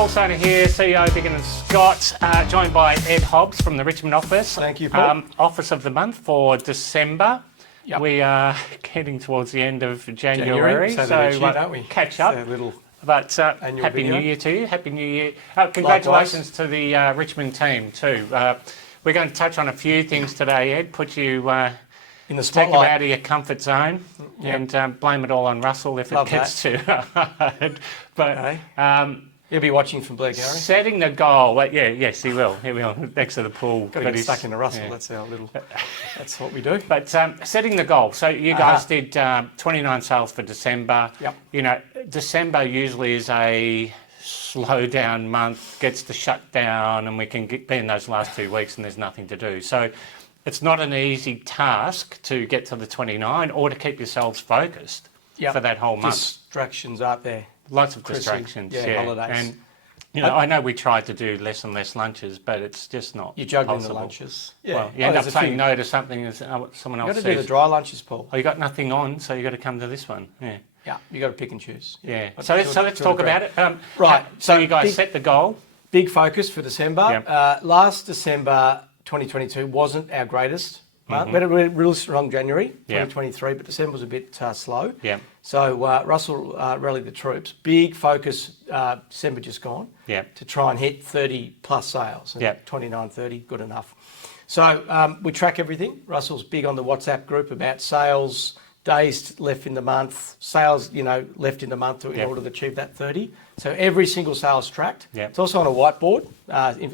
Paul Soner here, CEO Biggin and Scott, joined by Ed Hobbs from the Richmond office. Thank you, Paul. Office of the month for December. Yep. We are getting towards the end of January, so don't we? catch up. But Happy New Year to you. Happy New Year. Congratulations to the Richmond team too. We're going to touch on a few things today, Ed. Put you in the take spotlight. you out of your comfort zone and blame it all on Russell if it gets too hard. But he'll be watching from Blair Gallery. setting the goal. Yes, he will. He will next to the pool. Got to get stuck in the Russell. Yeah. That's our little. That's what we do. But setting the goal. So you guys did 29 sales for December. Yep. You know, December usually is a slow down month, gets to shut down, and we can be in those last 2 weeks and there's nothing to do. So it's not an easy task to get to the 29 or to keep yourselves focused for that whole month. Distractions aren't there. Lots of distractions. Holidays. And you know, I know we tried to do less and less lunches, but it's just not. You're juggling possible. the lunches. Well, you end up saying no to something as someone else You've got to says. do the dry lunches, Paul. Oh, you got nothing on, so you got to come to this one. Yeah. Yeah, you got to pick and choose. Yeah. So let's talk about it. Right. So you guys set the goal. Big focus for December. Yep. Last December 2022 wasn't our greatest month. We had a real strong January 2023, but December was a bit slow. Yeah. So Russell rallied the troops. Big focus December just gone to try and hit 30 plus sales. And 29, 30, good enough. So we track everything. Russell's big on the WhatsApp group about sales, days left in the month, sales, left in the month in order to achieve that 30. So every single sale's tracked. It's also on a whiteboard.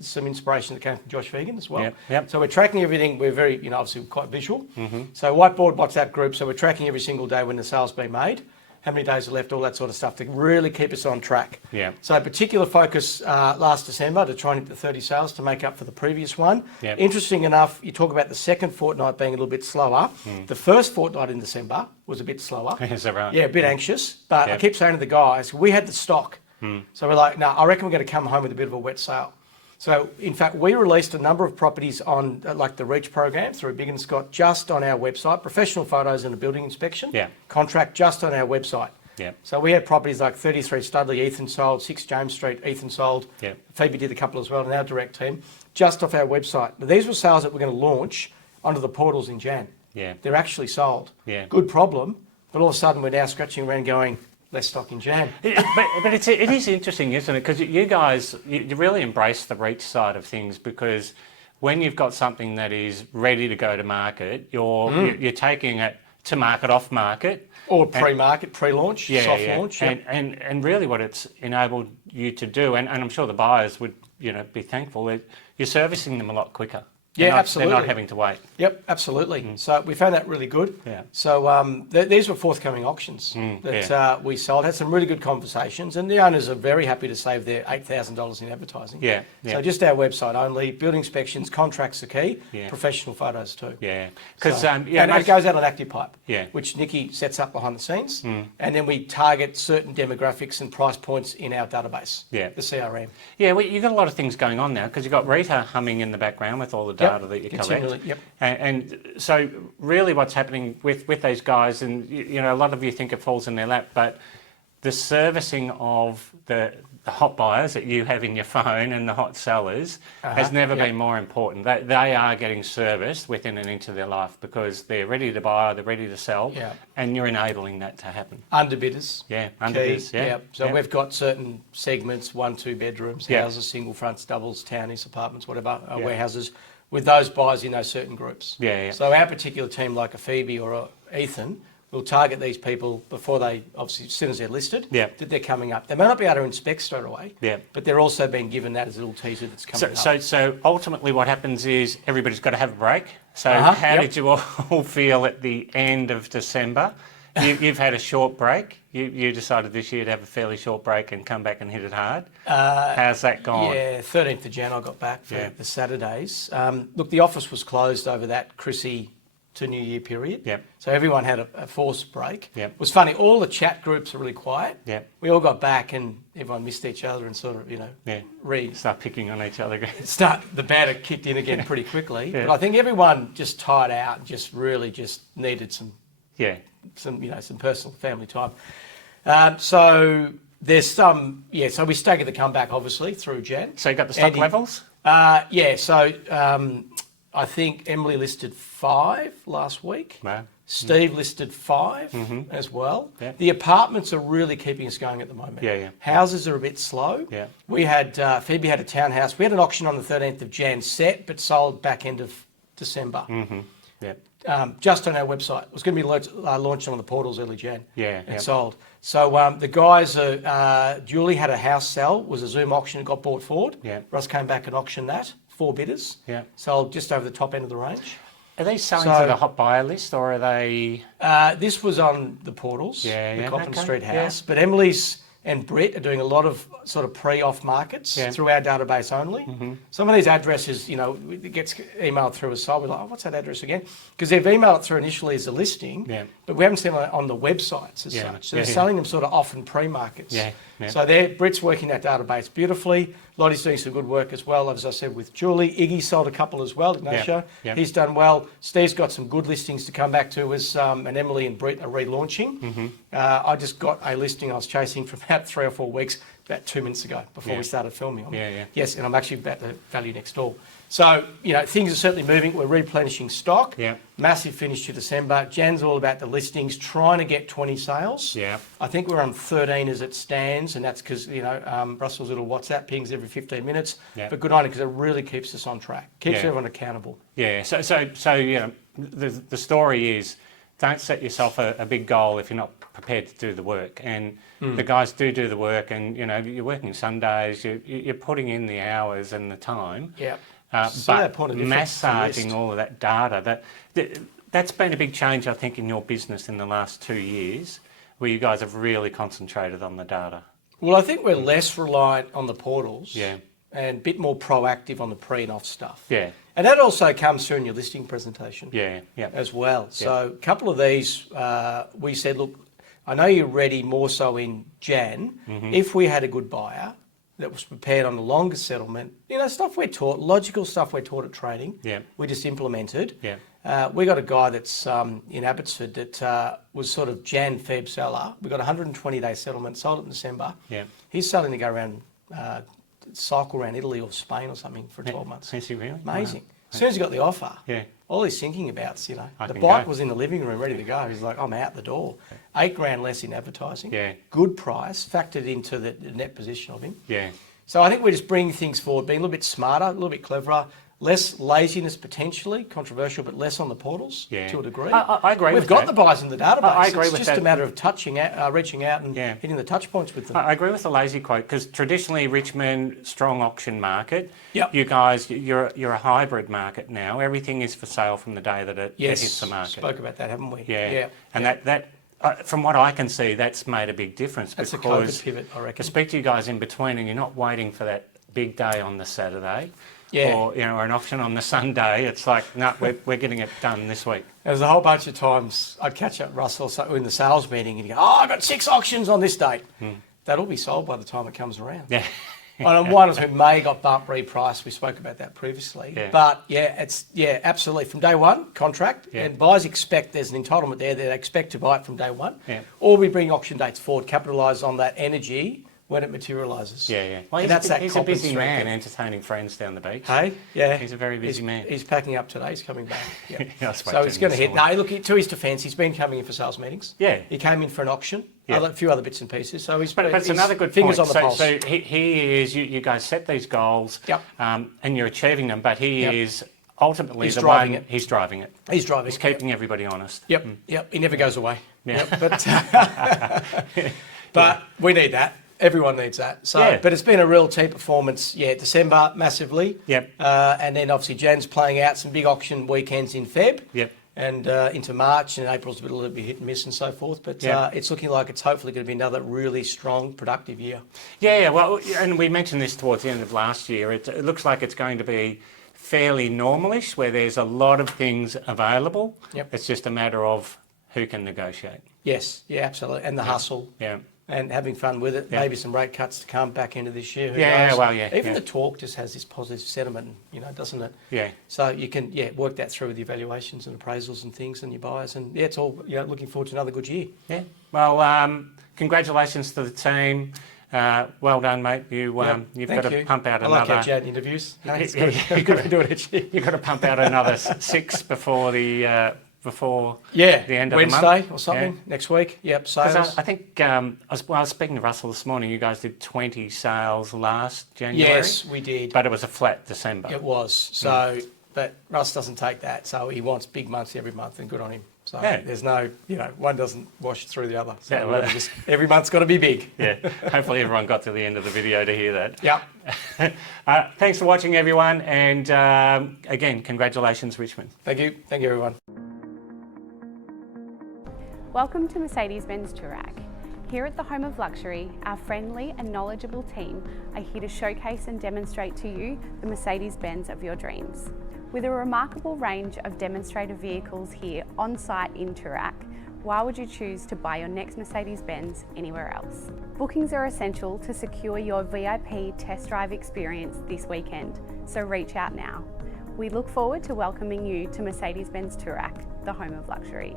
Some inspiration that came from Josh Vegan as well. So we're tracking everything. We're very, obviously quite visual. So whiteboard, WhatsApp group. So we're tracking every single day when the sale's been made, how many days are left, all that sort of stuff to really keep us on track. So particular focus last December to try and hit the 30 sales to make up for the previous one. Interesting enough, you talk about the second fortnight being a little bit slower. The first fortnight in December was a bit slower. Is that right? Yeah, a bit anxious. But I keep saying to the guys, we had the stock. So we're like, no, I reckon we're going to come home with a bit of a wet sale. So, in fact, we released a number of properties on, like the Reach program through Big and Scott, just on our website. Professional photos and a building inspection. Contract just on our website. So we had properties like 33 Studley, Ethan sold, 6 James Street, Ethan sold. Phoebe did a couple as well in our direct team, just off our website. Now, these were sales that we're going to launch onto the portals in Jan. They're actually sold. Good problem, but all of a sudden we're now scratching around going, less stock in Jan. But it is interesting, isn't it? Because you guys, you really embrace the reach side of things, because when you've got something that is ready to go to market, you're taking it to market, off market. Or pre-market, pre-launch, soft launch. And really what it's enabled you to do, and I'm sure the buyers would be thankful, that you're servicing them a lot quicker. Absolutely. They're not having to wait. Yep, absolutely. So we found that really good. So these were forthcoming auctions that we sold. Had some really good conversations, and the owners are very happy to save their $8,000 in advertising. So just our website only. Building inspections, contracts are key. Professional photos too. Because and it goes out on ActivePipe, which Nikki sets up behind the scenes, and then we target certain demographics and price points in our database. The CRM. Well, you've got a lot of things going on now, because you've got Rita humming in the background with all the data that you collect. And so really what's happening with these guys, and a lot of you think it falls in their lap, but the servicing of the hot buyers that you have in your phone and the hot sellers has never been more important. They are getting serviced within and into their life, because they're ready to buy, they're ready to sell, and you're enabling that to happen. Underbidders. Underbidders. So we've got certain segments, 1, 2 bedrooms, houses, single fronts, doubles, townies, apartments, whatever, warehouses, with those buyers in those certain groups. So our particular team, like a Phoebe or a Ethan, will target these people before they, obviously, as soon as they're listed, that they're coming up. They may not be able to inspect straight away, but they're also being given that as a little teaser that's coming up. So ultimately what happens is everybody's got to have a break. So how did you all feel at the end of December? You've had a short break. You decided this year to have a fairly short break and come back and hit it hard. How's that gone? 13th of Jan I got back for the Saturdays. Look, the office was closed over that Chrissy to New Year period. So everyone had a forced break. It was funny. All the chat groups were really quiet. We all got back and everyone missed each other and sort of, start picking on each other again. The banter kicked in again pretty quickly. But I think everyone just tired out and just really needed some personal family time. So There's some, so we staggered the comeback, obviously, through Jan. So you got the stock levels? I think Emily listed 5 last week. Wow. Steve listed 5 as well. Yeah. The apartments are really keeping us going at the moment. Yeah. Houses are a bit slow. Yeah. We had, Phoebe had a townhouse. We had an auction on the 13th of Jan set, but sold back end of December. Just on our website. It was going to be launched on the portals early Jan. And sold. So the guys, Julie had a house sell, was a Zoom auction, and got bought forward. Russ came back and auctioned that, 4 bidders. Sold just over the top end of the range. Are they selling to the hot buyer list, or are they? This was on the portals, the Coppin Street house. But Emily's and Britt are doing a lot of sort of pre-off markets through our database only. Some of these addresses, it gets emailed through as sold. We're like, oh, what's that address again? Because they've emailed it through initially as a listing, but we haven't seen it on the websites as such. So they're selling them sort of off in pre-markets. So Britt's working that database beautifully. Lottie's doing some good work as well, as I said, with Julie. Iggy sold a couple as well, Ignacio. He's done well. Steve's got some good listings to come back to as and Emily and Britt are relaunching. I just got a listing I was chasing for about 3 or 4 weeks, about 2 minutes ago before we started filming. Yes, and I'm actually about to value next door. So, things are certainly moving. We're replenishing stock. Massive finish to December. Jan's all about the listings, trying to get 20 sales. I think we're on 13 as it stands, and that's because, Russell's little WhatsApp pings every 15 minutes. But good on it, because it really keeps us on track, keeps everyone accountable. So the story is, don't set yourself a big goal if you're not prepared to do the work. And the guys do the work, and, you're working Sundays, you're putting in the hours and the time. But massaging all of that data, that's been a big change, I think, in your business in the last 2 years, where you guys have really concentrated on the data. Well, I think we're less reliant on the portals and a bit more proactive on the pre and off stuff. And that also comes through in your listing presentation as well. So a couple of these, we said, look, I know you're ready more so in Jan. If we had a good buyer that was prepared on the longer settlement, stuff we're taught, logical stuff we're taught at training, we just implemented. We got a guy that's in Abbotsford that was sort of Jan Feb seller. We got a 120-day settlement, sold it in December. He's selling to go around, cycle around Italy or Spain or something for 12 months. Is he really? Amazing. As soon as he got the offer, all he's thinking about is, the bike was in the living room ready to go. He's like, I'm out the door. $8,000 less in advertising. Good price, factored into the net position of him. So I think we're just bringing things forward, being a little bit smarter, a little bit cleverer, less laziness potentially, controversial, but less on the portals to a degree. I agree with that. We've got the buyers in the database. I agree with that. It's just a matter of reaching out and hitting the touch points with them. I agree with the lazy quote, because traditionally Richmond, strong auction market. You guys, you're a hybrid market now. Everything is for sale from the day that it hits the market. Spoke about that, haven't we? And that from what I can see, that's made a big difference. That's a COVID pivot, I reckon. To speak to you guys in between, and you're not waiting for that big day on the Saturday. Or an auction on the Sunday. It's like, no, we're getting it done this week. There's a whole bunch of times I'd catch up Russell in the sales meeting and he'd go, I got 6 auctions on this date. That'll be sold by the time it comes around. And one was when May got bump repriced. We spoke about that previously. But it's absolutely from day one contract, and buyers expect there's an entitlement there. They expect to buy it from day one. Or we bring auction dates forward, capitalise on that energy when it materialises. Well, he's a busy man entertaining friends down the beach. He's a very busy man. He's packing up today. He's coming back. So he's going to hit. No, look, to his defence, he's been coming in for sales meetings. He came in for an auction. A few other bits and pieces. So he's. But it's another good fingers point. On the pulse. So he is. You guys set these goals. And you're achieving them. But he is ultimately he's driving it. He's driving it. He's keeping everybody honest. He never goes away. But we need that. Everyone needs that. So, but it's been a real team performance. December massively. And then obviously Jan's playing out some big auction weekends in Feb. And into March, and April's a little bit hit and miss and so forth. But it's looking like it's hopefully going to be another really strong, productive year. Well, and we mentioned this towards the end of last year. It looks like it's going to be fairly normalish, where there's a lot of things available. It's just a matter of who can negotiate. Yes, absolutely. And the hustle. and having fun with it. Maybe some rate cuts to come back into this year. Who yeah, knows? well, yeah. Even the talk just has this positive sentiment, doesn't it? Yeah. So you can, work that through with your valuations and appraisals and things and your buyers. And it's all, looking forward to another good year. Yeah. Well, congratulations to the team. Well done, mate. You've got to pump out another. I like how Jad interviews. You've got to do it each year. You've got to pump out another 6 before the end of the month. Wednesday or something next week. Yep, sales. I think I was speaking to Russell this morning. You guys did 20 sales last January. Yes, we did. But it was a flat December. It was. So, but Russ doesn't take that. So he wants big months every month, and good on him. So there's no, one doesn't wash through the other. So every month's got to be big. Yeah. Hopefully everyone got to the end of the video to hear that. Yep. Thanks for watching, everyone. And again, congratulations, Richmond. Thank you. Thank you, everyone. Welcome to Mercedes-Benz Toorak. Here at the Home of Luxury, our friendly and knowledgeable team are here to showcase and demonstrate to you the Mercedes-Benz of your dreams. With a remarkable range of demonstrator vehicles here on site in Toorak, why would you choose to buy your next Mercedes-Benz anywhere else? Bookings are essential to secure your VIP test drive experience this weekend, so reach out now. We look forward to welcoming you to Mercedes-Benz Toorak, the Home of Luxury.